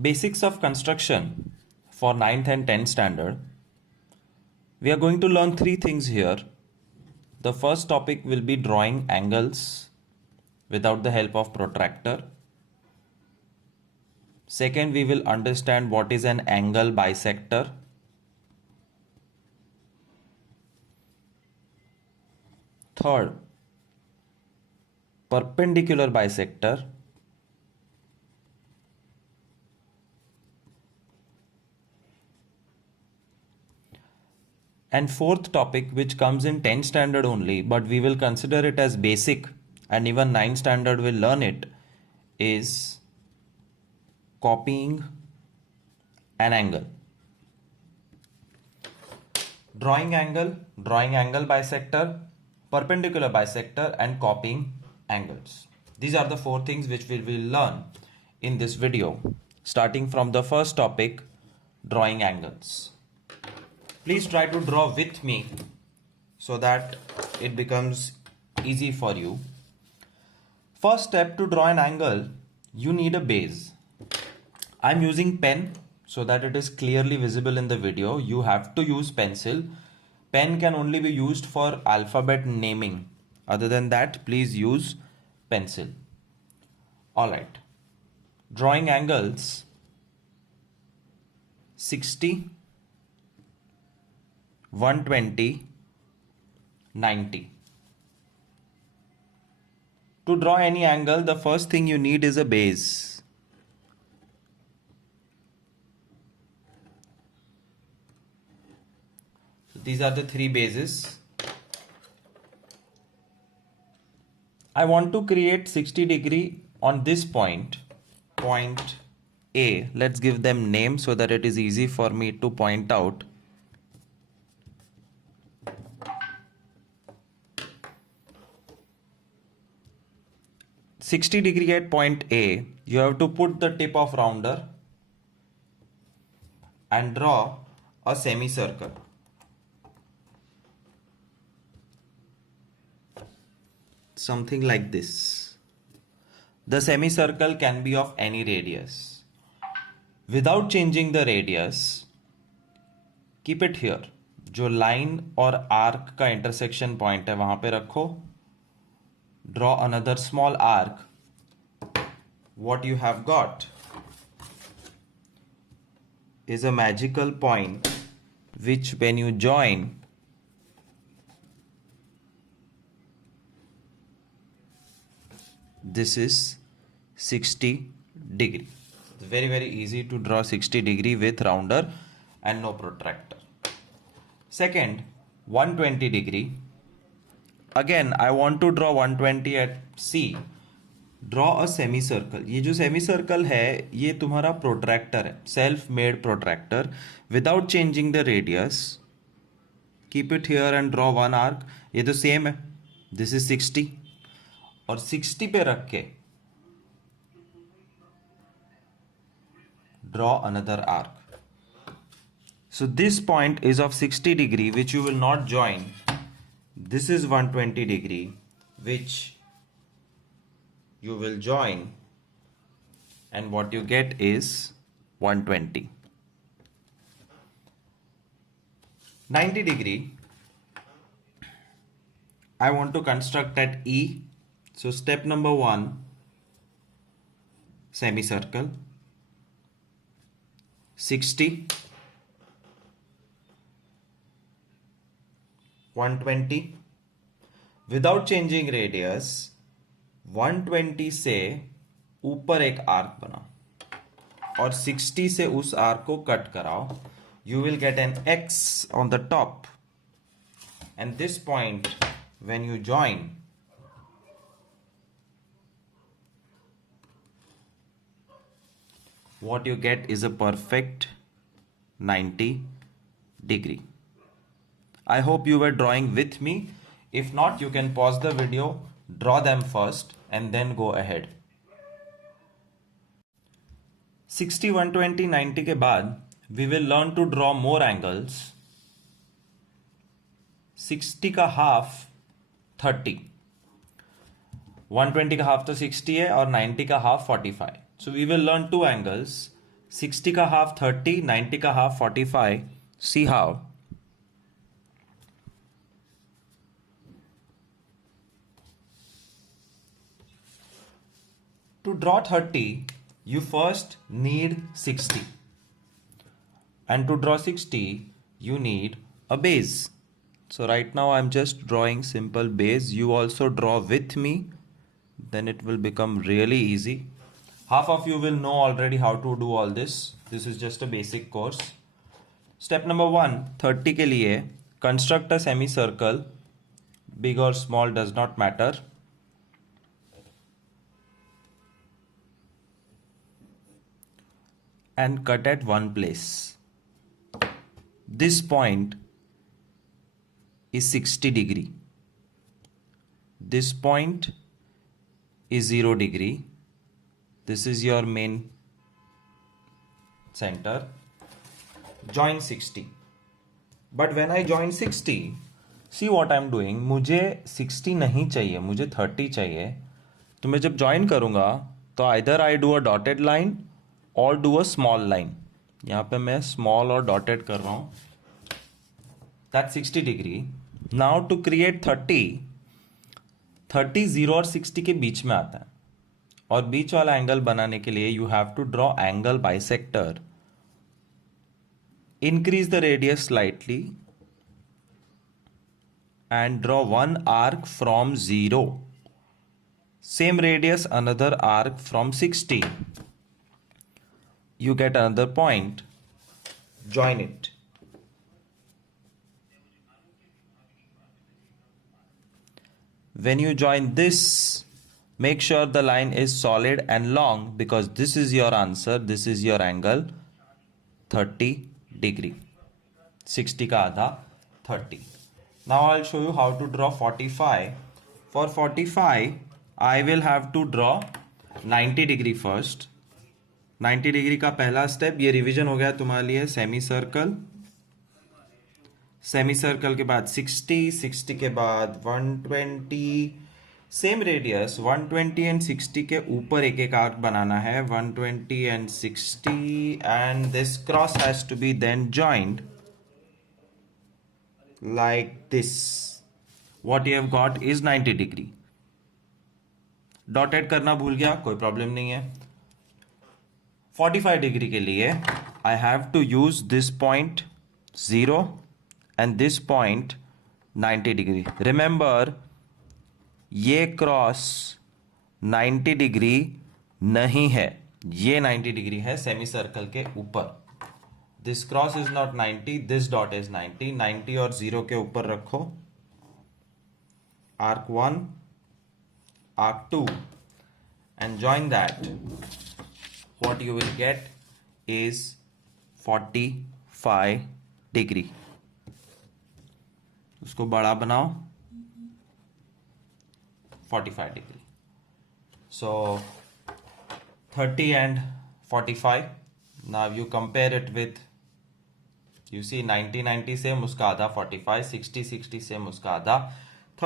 Basics of construction for 9th and 10th standard. We are going to learn three things here. The first topic will be drawing angles without the help of protractor. Second, we will understand what is an angle bisector. Third, perpendicular bisector. And fourth topic, which comes in 10th standard only, but we will consider it as basic and even 9th standard will learn it, is copying an angle. Drawing angle bisector, perpendicular bisector, and copying angles. These are the four things which we will learn in this video, starting from the first topic, drawing angles. Please try to draw with me so that it becomes easy for you. First step, to draw an angle, you need a base. I'm using pen so that it is clearly visible in the video. You have to use pencil. Pen can only be used for alphabet naming. Other than that, please use pencil. Alright. Drawing angles 60, 120, 90. To draw any angle, the first thing you need is a base. So these are the three bases. I want to create 60 degree on this point A. Let's give them names so that it is easy for me to point out. (60° at point A, you have to put the tip of rounder and draw a semicircle. Something like this. The semicircle can be of any radius. Without changing the radius, keep it here. जो line और arc का intersection point है वहां पे रखो. Draw another small arc. What you have got is a magical point which, when you join, this is 60°. It's very easy to draw 60° with rounder and no protractor. Second, 120°. Again, I want to draw 120 at C. Draw a semicircle. ये जो semicircle है ये तुम्हारा protractor है, self made protractor. Without changing the radius, keep it here and draw one arc. ये तो same है. This is 60 और 60 पे रख के draw another arc. So this point is of 60°, which you will not join. This is 120°, which you will join, and what you get is 120. 90°, I want to construct at E. So step number 1, semicircle. 60, 120. Without changing radius, 120 से ऊपर एक arc बना और 60 से उस arc को cut कराओ. You will get an X on the top, and this point, when you join, what you get is a perfect 90°. I hope you were drawing with me. If not, you can pause the video, draw them first, and then go ahead. 60, 120, 90 के बाद we will learn to draw more angles. 60 का half 30. 120 का half तो 60 है और 90 का half 45. So we will learn two angles. 60 का half 30, 90 का half 45. See how. To draw 30, you first need 60. And to draw 60, you need a base. So right now I'm just drawing simple base. You also draw with me. Then it will become really easy. Half of you will know already how to do all this. This is just a basic course. Step number 1, 30 के लिए construct a semicircle. Big or small does not matter. And cut at one place. This point is 60 degree. This point is 0 degree. This is your main center. Join 60. But when I join 60, see what I'm doing. मुझे 60 नहीं चाहिए, मुझे 30 चाहिए. तो मैं जब join करूँगा तो either I do a dotted line or do a small line. यहाँ पे मैं small और dotted कर रहा हूँ. That's 60 degree. Now to create 30, 0 और 60 के बीच में आता है. और बीच वाला एंगल बनाने के लिए you have to draw angle bisector. Increase the radius slightly and draw one arc from 0. Same radius another arc from 60. You get another point. Join it. When you join this, make sure the line is solid and long because this is your answer. This is your angle 30 degree. 60 का आधा 30. Now I'll show you how to draw 45. For 45, I will have to draw 90 degree first. 90 degree का पहला step, ये revision हो गया तुम्हारे लिए. Semi circle, semi circle के बाद 60, 60 के बाद 120, सेम रेडियस 120 एंड 60 के ऊपर एक एक आर्क बनाना है. 120 and 60 and this cross has to be then joined like this. What you have got is 90 degree. Dotted करना भूल गया, कोई प्रॉब्लम नहीं है. 45 डिग्री के लिए I have to use this point 0 and this point 90 degree. Remember, ये cross 90 degree नहीं है, ये 90 डिग्री है सेमी सर्कल के ऊपर. This cross is not 90, this dot is 90. 90 और 0 के ऊपर रखो. Arc 1, arc 2 and join that. What you will get is 45 degree. उसको बड़ा बनाओ. 45 degree. So 30 and 45. Now you compare it with, you see 90 90 same उसका आधा 45, 60 60 सेम उसका आधा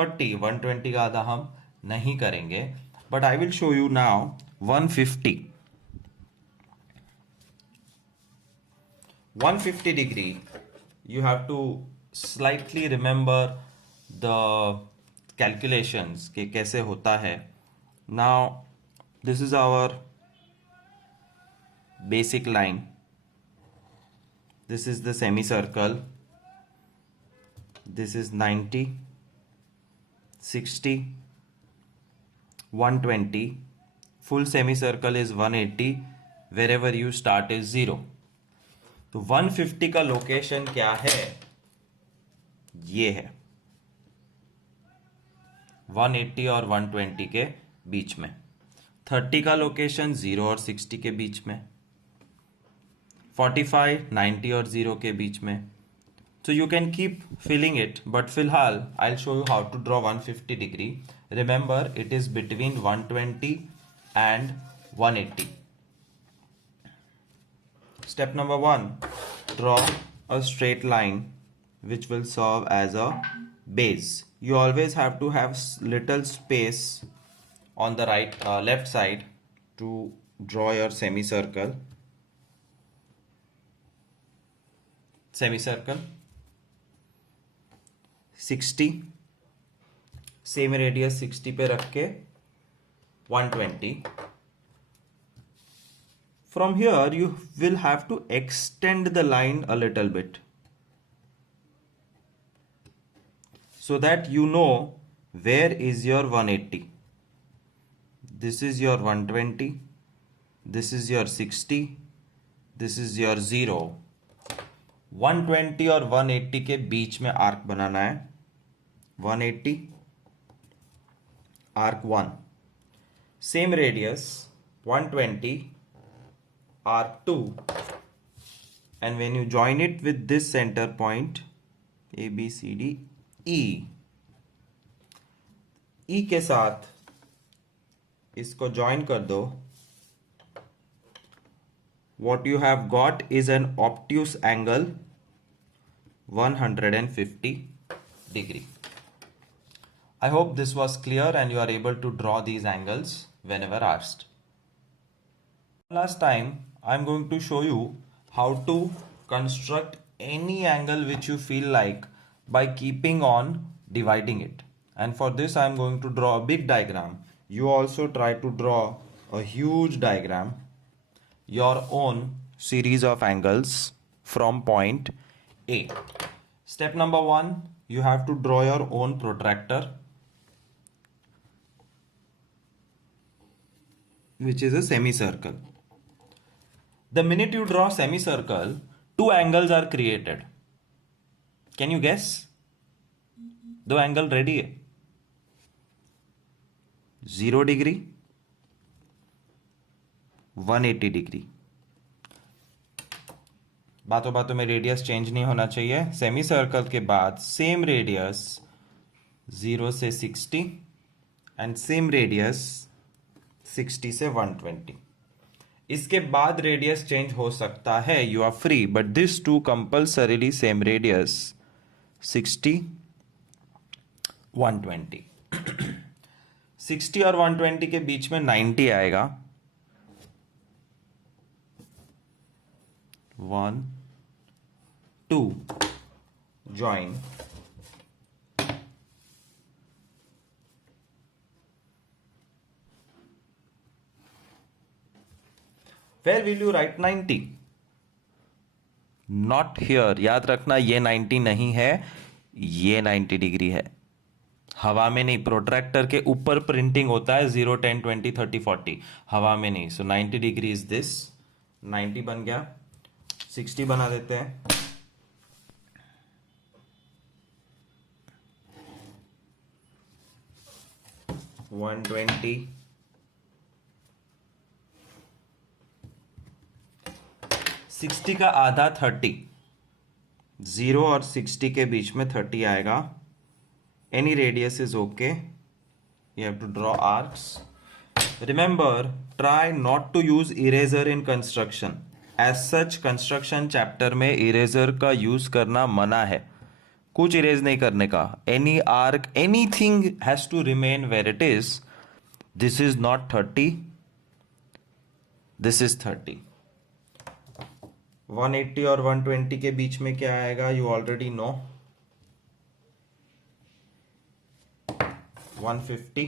30. 120 का आधा हम नहीं करेंगे. But I will show you now 150. 150 degree, you have to slightly remember the calculations कि कैसे होता है. Now this is our basic line. This is the semicircle. This is 90, 60, 120. Full semicircle is 180. Wherever you start is 0. तो 150 का location क्या है? ये है 180 और 120 के बीच में. 30 का लोकेशन 0 और 60 के बीच में. 45 90 और 0 के बीच में. So you can keep filling it, but फिलहाल I'll show you how to draw 150 degree. Remember, it is between 120 and 180. Step number 1, draw a straight line which will serve as a base. You always have to have little space on the left side to draw your semicircle. semicircle, 60, same radius 60 पे रख के 120. From here you will have to extend the line a little bit so that you know where is your 180. This is your 120, this is your 60, this is your 0. 120 और 180 के बीच में arc बनाना है. 180 arc 1, same radius 120 arc 2, and when you join it with this center point A B C D E के साथ इसको join कर दो. What you have got is an obtuse angle 150 degree. I hope this was clear and you are able to draw these angles whenever asked. Last time I am going to show you how to construct any angle which you feel like by keeping on dividing it. And for this I am going to draw a big diagram. You also try to draw a huge diagram, your own series of angles from point A. Step number 1, you have to draw your own protractor, which is a semicircle. The minute you draw semicircle, two angles are created. Can you guess? दो angle ready है. 0 degree, 180 degree. बातों बातों में radius change नहीं होना चाहिए. Semi circle के बाद सेम रेडियस 0 से 60 एंड सेम रेडियस 60 से 120. इसके बाद रेडियस चेंज हो सकता है, you are free, but this two compulsorily same radius 60 120. 60 और 120 के बीच में 90 आएगा. 1 2 join. Where will you write 90? Not here. याद रखना ये 90 नहीं है, ये 90 डिग्री है. हवा में नहीं, प्रोट्रैक्टर के ऊपर प्रिंटिंग होता है 0 10 20 30 40, हवा में नहीं. सो 90 डिग्री इज दिस. 90 बन गया. 60 बना देते हैं. वन 120, 60 का आधा 30. 0 और 60 के बीच में 30 आएगा. Any radius is okay. You have to draw arcs. Remember, try not to use eraser in construction. As such, construction chapter में eraser का use करना मना है. कुछ erase नहीं करने का. Any arc, anything has to remain where it is. This is not 30. This is 30. 180 और 120 के बीच में क्या आएगा? You already know. 150.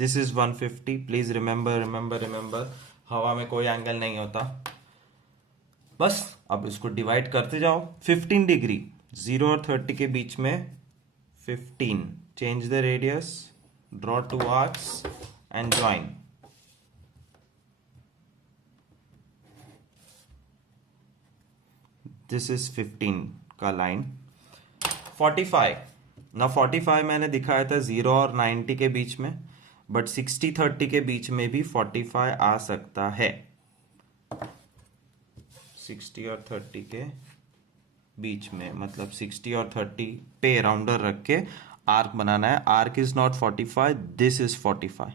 This is 150. Please remember. हवा में कोई एंगल नहीं होता. बस अब इसको डिवाइड करते जाओ. 15 डिग्री, 0 और 30 के बीच में 15. Change the radius, draw two arcs and join. This is 15 का लाइन. 45. ना 45 मैंने दिखाया था 0 और 90 के बीच में, बट 60 30 के बीच में भी 45 आ सकता है. 60 और 30 के बीच में, मतलब 60 और 30 पे राउंडर रख के आर्क बनाना है. Arc is not 45, this is 45.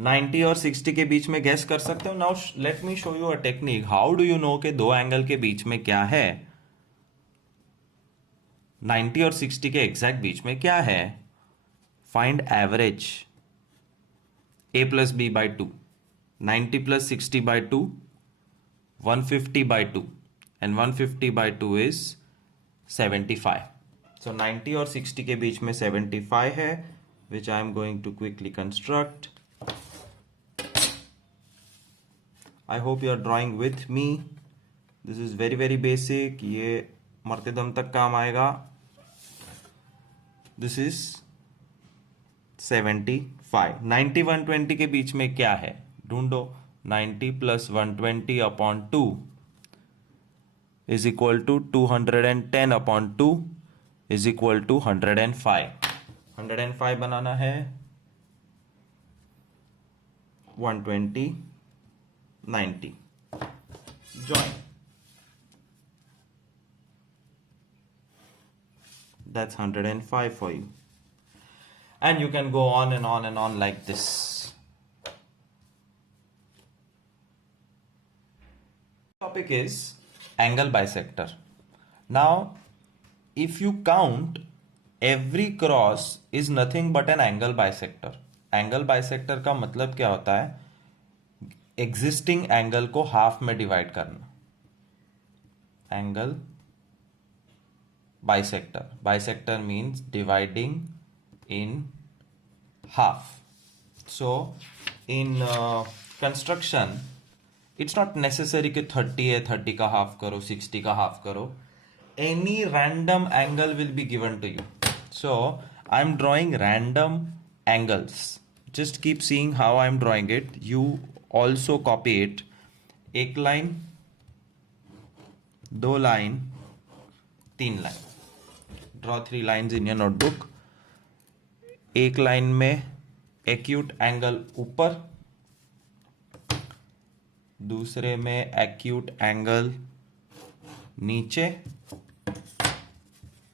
90 और 60 के बीच में गैस कर सकते हो. Now let me show you a technique. How do you know के दो एंगल के बीच में क्या है? 90 और 60 के एग्जैक्ट बीच में क्या है? Find average. a plus B by 2. 90 plus 60 by 2, 150 by 2, and 150 by 2 is 75. So 90 और 60 के बीच में 75 है, which I am going to quickly construct. I hope you are drawing with me. This is very very basic. ये मरते दम तक काम आएगा. This is 75. 90 120 के बीच में क्या है ढूंढो. 90 plus 120 upon 2 is equal to 210 upon 2 is equal to 105. 105 बनाना है. 120 90. Join. That's 105 for you. And you can go on and on and on like this. Topic is angle bisector. Now, if you count, every cross is nothing but an angle bisector. Angle bisector का मतलब क्या होता है? Existing angle को half में divide करना. Angle bisector. Bisector means dividing in half. So in construction, it's not necessary कि 30 है 30 का half करो 60 का half करो. Any random angle will be given to you. So I'm drawing random angles. Just keep seeing how I'm drawing it. You also copy it. एक line, दो line, तीन line. Draw 3 lines in your notebook. एक line में acute angle ऊपर, दूसरे में acute angle नीचे,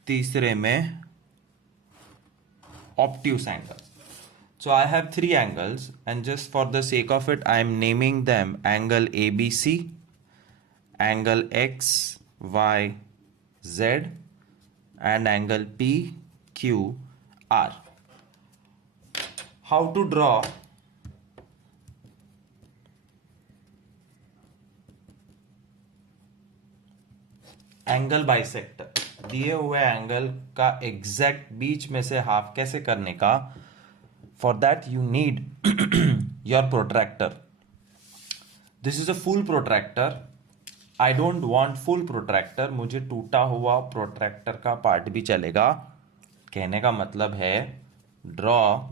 तीसरे में obtuse angle. So I have 3 angles, and just for the sake of it I am naming them angle ABC, angle XYZ, and angle PQR. How to draw angle bisector. दिए हुए angle का exact बीच में से half कैसे करने का. For that you need your protractor. This is a full protractor. I don't want full protractor. मुझे टूटा हुआ प्रोट्रैक्टर का पार्ट भी चलेगा. कहने का मतलब है draw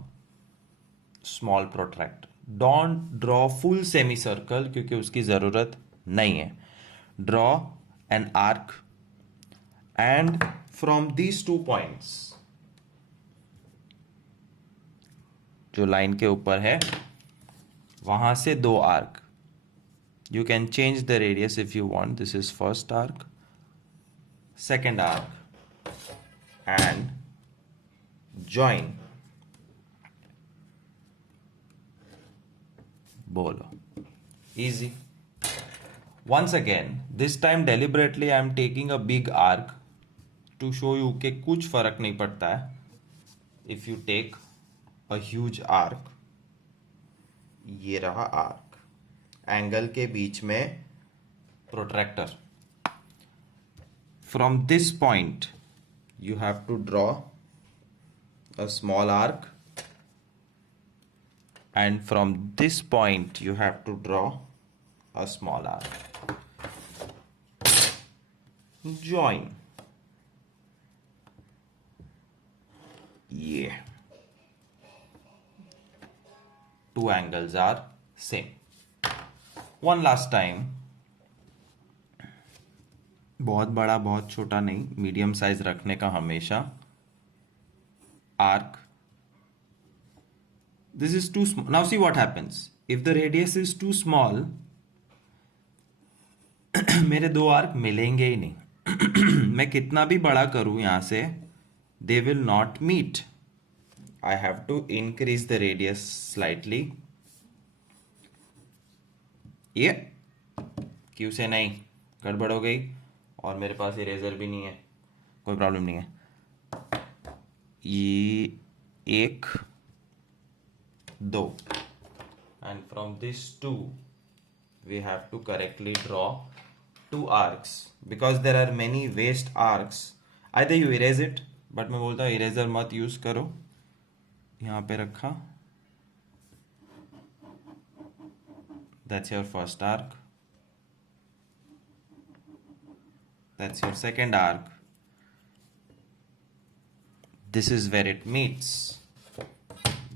small protractor. Don't draw full semi circle क्योंकि उसकी जरूरत नहीं है. Draw an arc and from these 2 points जो लाइन के ऊपर है वहां से 2 arc. You can change the radius if you want. This is first arc, second arc, and join. Bolo. Easy. Once again, this time deliberately I am taking a big arc to show you कि कुछ फर्क नहीं पड़ता है. If you take a huge arc, ये रहा arc, angle के बीच में protractor. From this point you have to draw a small arc, and from this point you have to draw a small arc. Join. Yeah. 2 angles are same. One last time. बहुत बड़ा बहुत छोटा नहीं, medium size रखने का हमेशा. Arc. This is too small. Now see what happens. If the radius is too small, मेरे 2 arc मिलेंगे ही नहीं. मैं कितना भी बड़ा करूं यहां से, they will not meet. I have to increase the radius slightly. ये क्यों से नहीं, गड़बड़ हो गई. और मेरे पास इरेजर भी नहीं है. कोई प्रॉब्लम नहीं है. ये 1 2 and from this 2 we have to correctly draw 2 arcs because there are many waste arcs. Either you erase it, but मैं बोलता हूँ इरेजर मत यूज करो. यहाँ पे रखा. That's your first arc. That's your second arc. This is where it meets.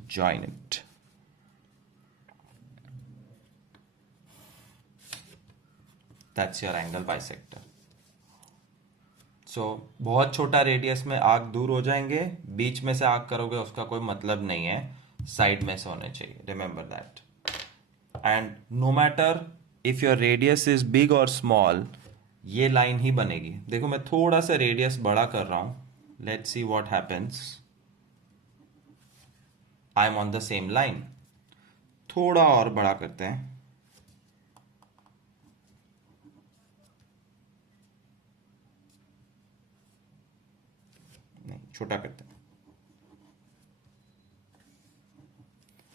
Join it. That's your angle bisector. So बहुत छोटा रेडियस में आर्क दूर हो जाएंगे, बीच में से आर्क करोगे उसका कोई मतलब नहीं है, साइड में से होने चाहिए. Remember that. And no matter if your radius is big और स्मॉल, ये लाइन ही बनेगी. देखो मैं थोड़ा सा रेडियस बड़ा कर रहा हूं. Let's see what happens. I am on the same line. थोड़ा और बड़ा करते हैं. नहीं, छोटा करते हैं.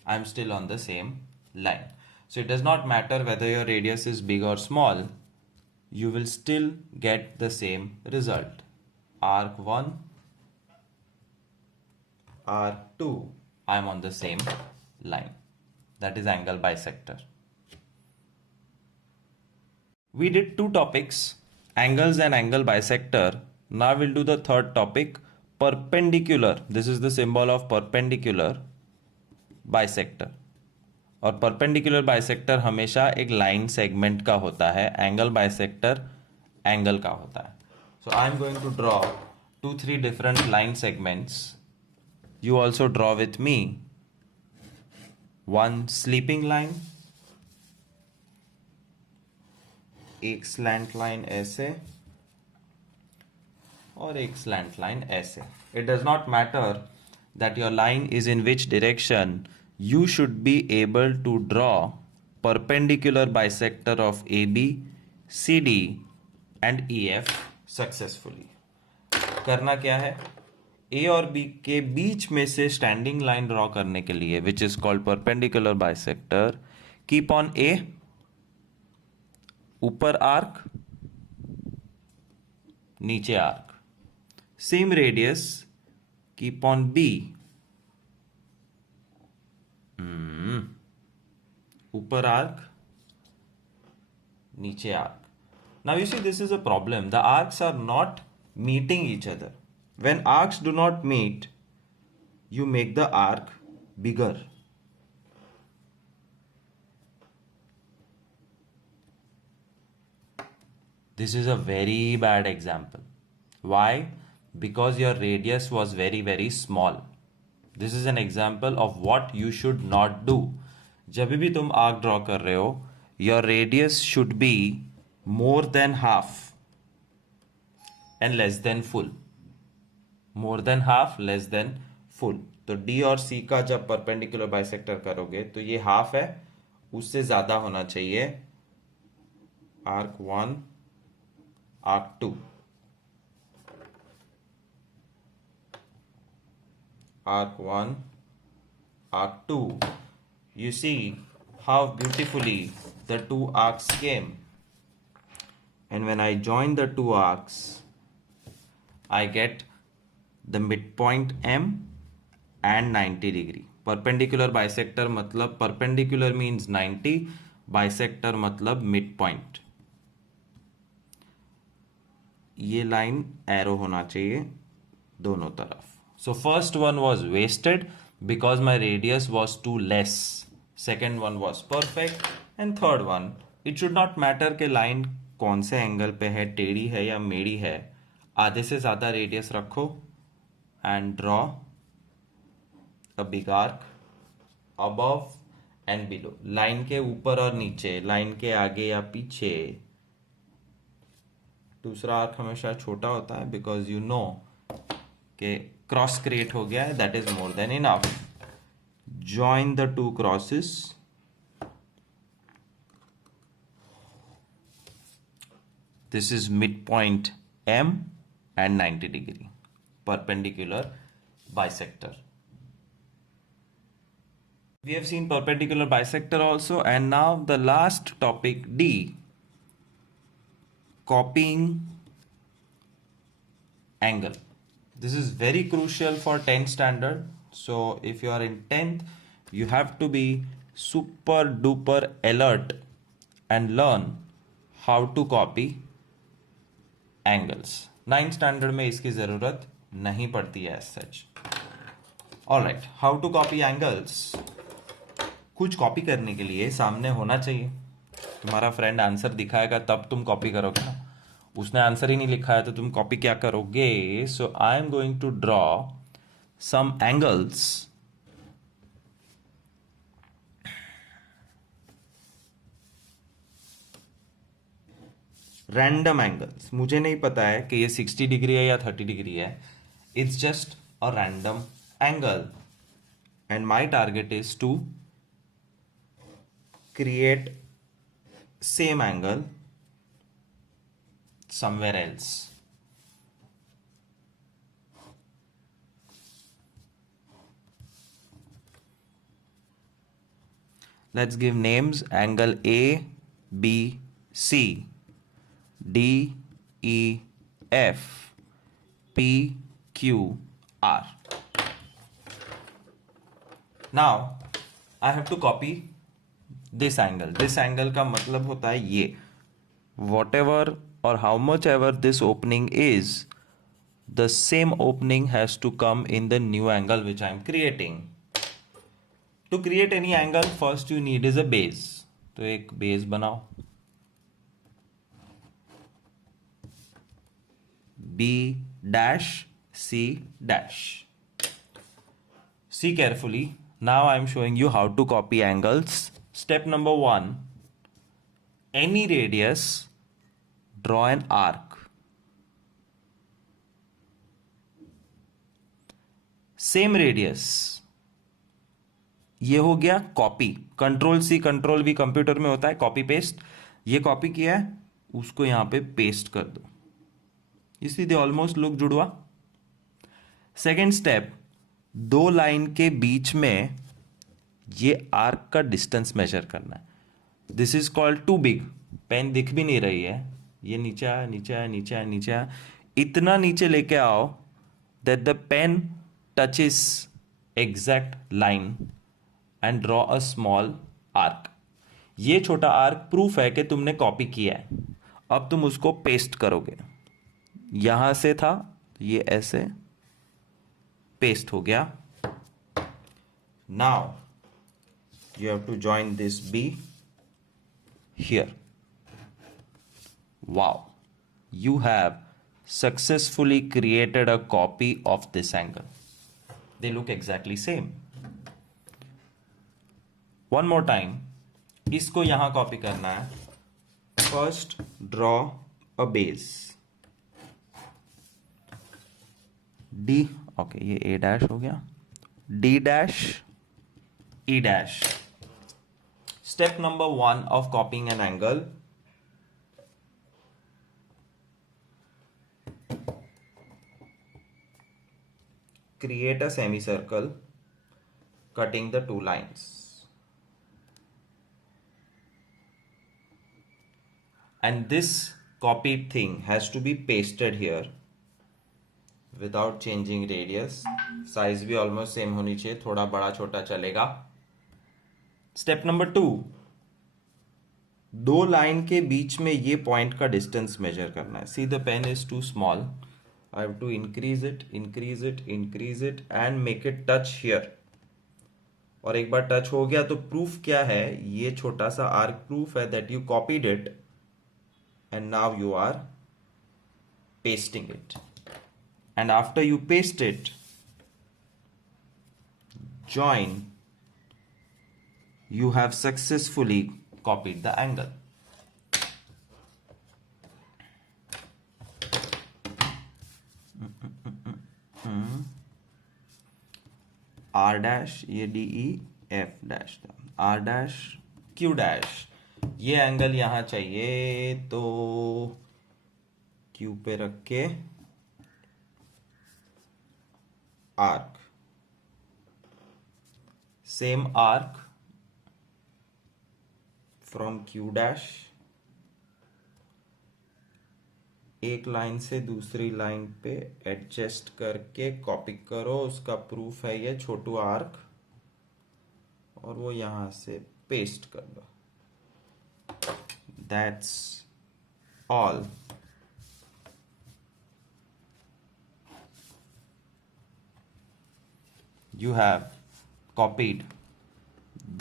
I am still on the same line. So it does not matter whether your radius is big or small, you will still get the same result. Arc 1, arc 2, I am on the same line. That is angle bisector. We did 2 topics, angles and angle bisector. Now we'll do the third topic, perpendicular. This is the symbol of perpendicular bisector. और perpendicular bisector हमेशा एक line segment का होता है, angle bisector angle का होता है. So I am going to draw 2-3 different line segments. You also draw with me. One sleeping line, एक स्लैंट लाइन ऐसे और एक स्लैंट लाइन ऐसे. It does not matter that your line is in which direction. You should be able to draw perpendicular bisector of AB, CD and EF successfully. करना क्या है? A और B के बीच में से स्टैंडिंग लाइन ड्रॉ करने के लिए, which is called perpendicular bisector, keep on A, ऊपर आर्क, नीचे arc. Same radius, keep on B, ऊपर आर्क, नीचे arc. Now you see this is a problem. The arcs are not meeting each other. When arcs do not meet, you make the arc bigger. This is a very bad example. Why? Because your radius was very, very small. This is an example of what you should not do. जब भी तुम arc draw कर रहे हो, your radius should be more than half and less than full. More than half, less than full. तो D और सी का जब परपेंडिकुलर बाइसेक्टर करोगे तो ये हाफ है, उससे ज्यादा होना चाहिए. Arc 1, arc 2, arc 1, arc 2. You see how beautifully the 2 arcs came. And when I join the 2 arcs, I get the midpoint M and 90 degree. Perpendicular bisector मतलब perpendicular means 90, bisector मतलब midpoint. ये line arrow होना चाहिए दोनों तरफ. So first one was wasted because my radius was too less. Second one was perfect. And third one, it should not matter कि line कौन से एंगल पे है, टेढ़ी है या मेढ़ी है. आधे से ज़्यादा रेडियस रखो and draw a big arc above and below. Line के ऊपर और नीचे, लाइन के आगे या पीछे. दूसरा आर्क हमेशा छोटा होता है बिकॉज यू नो कि क्रॉस क्रिएट हो गया है. That is more than enough. Join the 2 crosses. This is mid point M and 90 degree. Perpendicular bisector. We have seen perpendicular bisector also, and now the last topic, D, copying angle. This is very crucial for 10th standard. So if you are in 10th, you have to be super duper alert and learn how to copy angles. 9th standard में इसकी ज़रूरत नहीं पड़ती है as such. Alright, how to copy angles? कुछ copy करने के लिए सामने होना चाहिए. तुम्हारा फ्रेंड आंसर दिखाएगा तब तुम कॉपी करोगे ना. उसने आंसर ही नहीं लिखा है तो तुम कॉपी क्या करोगे? So I am going to draw some angles. Random angles. मुझे नहीं पता है कि ये 60 डिग्री है या 30 डिग्री है. It's just a random angle and my target is to create same angle somewhere else. Let's give names. Angle A, B, C, D, E, F, P, Q, R. Now I have to copy this angle. This angle का मतलब होता है ये. Whatever or how much ever this opening is, the same opening has to come in the new angle which I am creating. To create any angle, first you need is a base. तो एक base बनाओ. B dash C dash. See carefully. Now I am showing you how to copy angles. Step number 1. Any radius, draw an arc. Same radius. ये हो गया copy. Control C control V computer में होता है copy paste. ये copy किया है, उसको यहां पे पेस्ट कर दो. ये सीधे ऑलमोस्ट लुक जुड़वा. सेकेंड स्टेप, दो लाइन के बीच में ये आर्क का डिस्टेंस मेजर करना है. This is called too big. Pen दिख भी नहीं रही है. ये नीचे आया, नीचे आया, नीचे आया, नीचे आया. इतना नीचे लेके आओ that the pen touches exact line and draw a small arc. ये छोटा आर्क प्रूफ है कि तुमने कॉपी किया है. अब तुम उसको पेस्ट करोगे. यहां से था, ये ऐसे पेस्ट हो गया. Now you have to join this B here. Wow, you have successfully created a copy of this angle. They look exactly same. One more time, इसको यहां कॉपी करना है. First draw a base. D, okay, ये A dash हो गया. D dash, E dash. Step number 1 of copying an angle. Create a semicircle cutting the two lines. And this copied thing has to be pasted here without changing radius. Size भी almost same होनी चाहिए, थोड़ा बड़ा छोटा चलेगा. Step number 2, दो line के बीच में ये पॉइंट का डिस्टेंस मेजर करना है. See the pen is too small. I have to increase it, increase it, increase it and make it touch here. और एक बार टच हो गया तो प्रूफ क्या है? ये छोटा सा आर्क प्रूफ है that you copied it and now you are pasting it. And after you paste it, join, you have successfully copied the angle. R dash, ये D E F dash था. R dash Q dash. ये angle यहां चाहिए तो Q पे रख के arc. same arc from Q dash, एक लाइन से दूसरी लाइन पे एडजस्ट करके कॉपी करो, उसका प्रूफ है ये छोटू आर्क, और वो यहां से पेस्ट कर दो. That's all. You have copied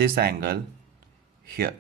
this angle here.